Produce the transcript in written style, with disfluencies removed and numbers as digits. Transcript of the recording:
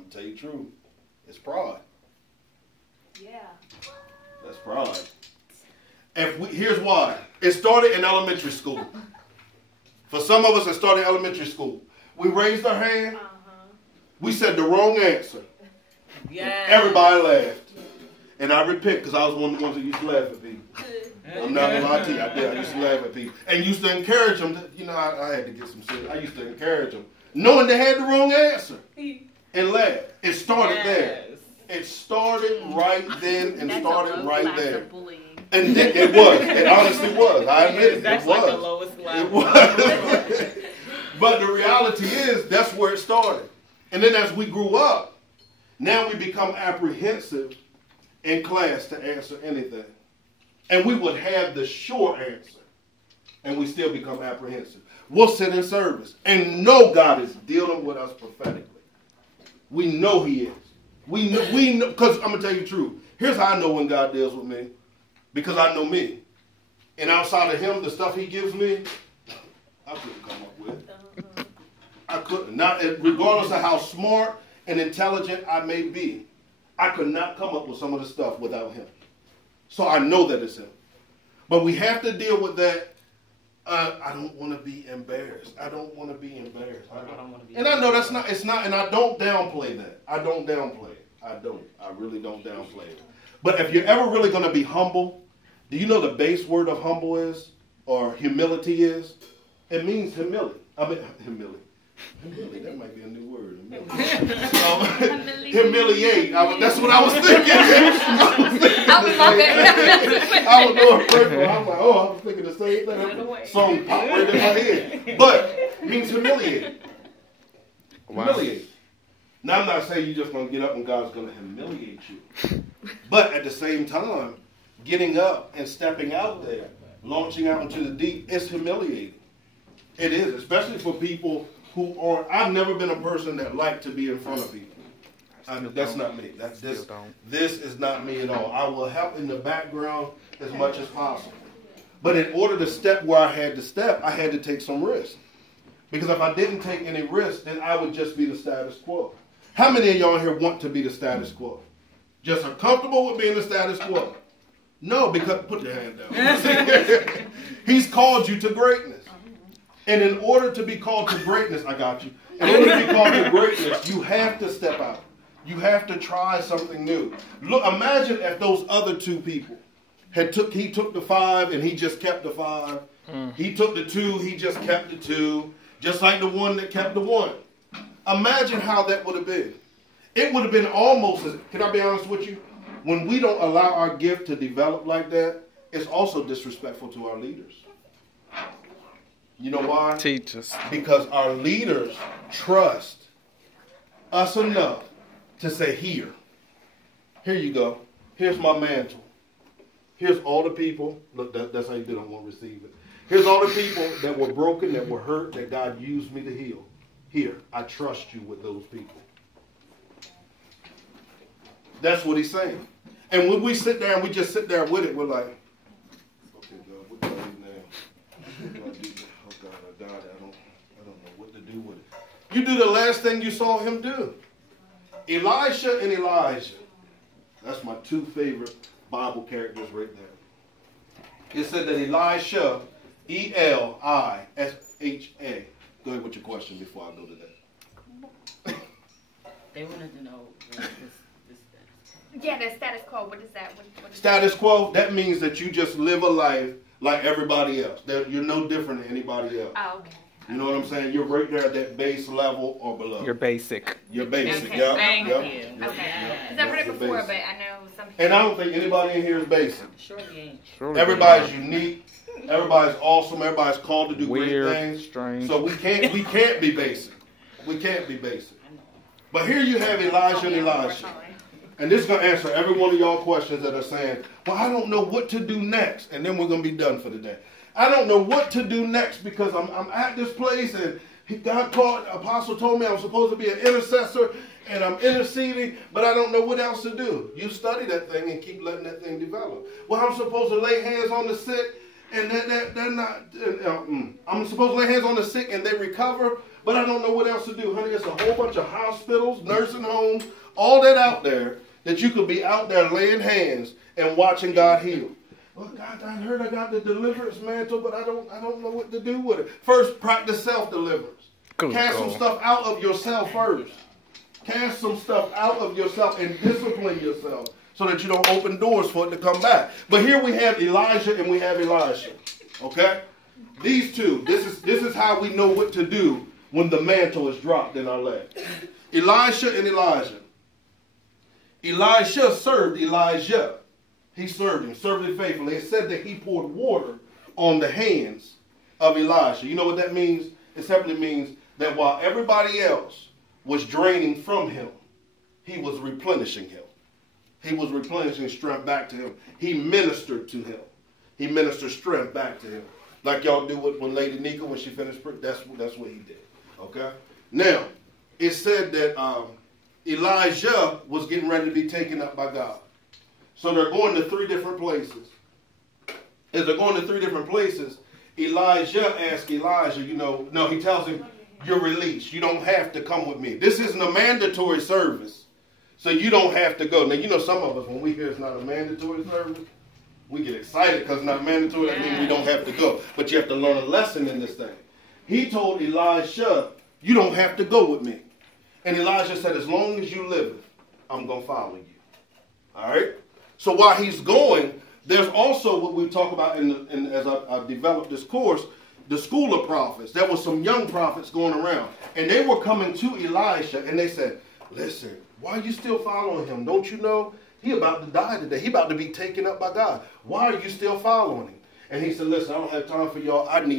I'll tell you the truth. It's pride. Yeah. That's pride. Here's why. It started in elementary school. For some of us, it started in elementary school. We raised our hand. We said the wrong answer. Yeah. Everybody laughed. And I repent because I was one of the ones that used to laugh at people. I'm not going to lie to you. I used to laugh at people. And used to encourage them. I had to get some shit. I used to encourage them. Knowing they had the wrong answer. And laugh. It started there. It started right then and started right there. And then it was. It honestly was. I admit it. That's it was. Like the lowest level. It was. But the reality is, that's where it started. And then as we grew up, now we become apprehensive in class to answer anything. And we would have the short answer. And we still become apprehensive. We'll sit in service and know God is dealing with us prophetically. We know he is. We know, because I'm going to tell you the truth. Here's how I know when God deals with me. Because I know me. And outside of him, the stuff he gives me, I couldn't come up with. I couldn't. Not, regardless of how smart and intelligent I may be, I could not come up with some of the stuff without him. So I know that it's him. But we have to deal with that. I don't want to be embarrassed. I don't want to be embarrassed. And I know that's not, it's not, and I don't downplay that. I don't downplay it. I don't. I really don't downplay it. But if you're ever really going to be humble, do you know the base word of humble is, or humility is? It means humility. I mean, humility. Humility, that might be a new word. Humiliate. That's what I was thinking. I was going purple. I was like, oh, I was thinking the same thing. Song popped right in my head. But it means humiliate. Humiliate. Now, I'm not saying you're just going to get up and God's going to humiliate you. But at the same time, getting up and stepping out there, launching out into the deep, is humiliating. It is, especially for people who are, I've never been a person that liked to be in front of people. That's not me. This is not me at all. I will help in the background as much as possible. But in order to step where I had to step, I had to take some risk. Because if I didn't take any risk, then I would just be the status quo. How many of y'all here want to be the status quo? Just are comfortable with being the status quo? No, because, put your hand down. He's called you to greatness. And in order to be called to greatness, I got you. In order to be called to greatness, you have to step out. You have to try something new. Look, imagine if those other two people he took the 5 and he just kept the 5. He took the 2, he just kept the 2. Just like the 1 that kept the 1. Imagine how that would have been. It would have been almost, can I be honest with you? When we don't allow our gift to develop like that, it's also disrespectful to our leaders. You know why? Teach us. Because our leaders trust us enough to say, here you go. Here's my mantle. Here's all the people. Look, that's how you do it. I won't receive it. Here's all the people that were broken, that were hurt, that God used me to heal. Here, I trust you with those people. That's what he's saying. And when we sit there and we just sit there with it, we're like, okay, God, what do I do now? What do I do? Oh, God, I got it. I don't know what to do with it. You do the last thing you saw him do. Elisha and Elijah. That's my 2 favorite Bible characters right there. It said that Elisha, E-L-I-S-H-A. Go ahead with your question before I go to that. They wanted to know this. Yeah, the status quo. What is that? What is status quo, that means that you just live a life like everybody else. You're no different than anybody else. Oh, okay. You know what I'm saying? You're right there at that base level or below. You're basic. You're basic, okay. yeah. Thank you. Okay. Because I've read it before, but I know some people. And I don't think anybody in here is basic. Surely ain't. Everybody's unique. Everybody's awesome. Everybody's called to do weird, great things. Strange. So we can't be basic. We can't be basic. But here you have Elijah and Elisha. And this is going to answer every one of y'all questions that are saying, well, I don't know what to do next. And then we're going to be done for the day. I don't know what to do next because I'm at this place and God called, Apostle told me I'm supposed to be an intercessor and I'm interceding, but I don't know what else to do. You study that thing and keep letting that thing develop. Well, I'm supposed to lay hands on the sick and they're not, I'm supposed to lay hands on the sick and they recover, but I don't know what else to do. Honey, there's a whole bunch of hospitals, nursing homes, all that out there that you could be out there laying hands and watching God heal. Well, God, I heard I got the deliverance mantle, but I don't know what to do with it. First, practice self-deliverance. Cast some stuff out of yourself first. Cast some stuff out of yourself and discipline yourself so that you don't open doors for it to come back. But here we have Elijah and we have Elisha. Okay? These two, this is how we know what to do when the mantle is dropped in our lap. Elisha and Elijah. Elisha served Elijah. He served him faithfully. It said that he poured water on the hands of Elisha. You know what that means? It simply means that while everybody else was draining from him, he was replenishing him. He was replenishing strength back to him. He ministered to him. He ministered strength back to him. Like y'all do with Lady Nika when she finished, that's what he did. Okay? Now, it said that Elijah was getting ready to be taken up by God. So they're going to 3 different places. As they're going to 3 different places, Elijah asks Elijah, he tells him, you're released. You don't have to come with me. This isn't a mandatory service, so you don't have to go. Now, some of us, when we hear it's not a mandatory service, we get excited because it's not mandatory. That means we don't have to go. But you have to learn a lesson in this thing. He told Elisha, you don't have to go with me. And Elijah said, as long as you live, I'm going to follow you. All right? So while he's going, there's also what we talk about as I developed this course, the school of prophets. There were some young prophets going around. And they were coming to Elisha and they said, listen, why are you still following him? Don't you know he about to die today? He about to be taken up by God. Why are you still following him? And he said, listen, I don't have time for y'all. I need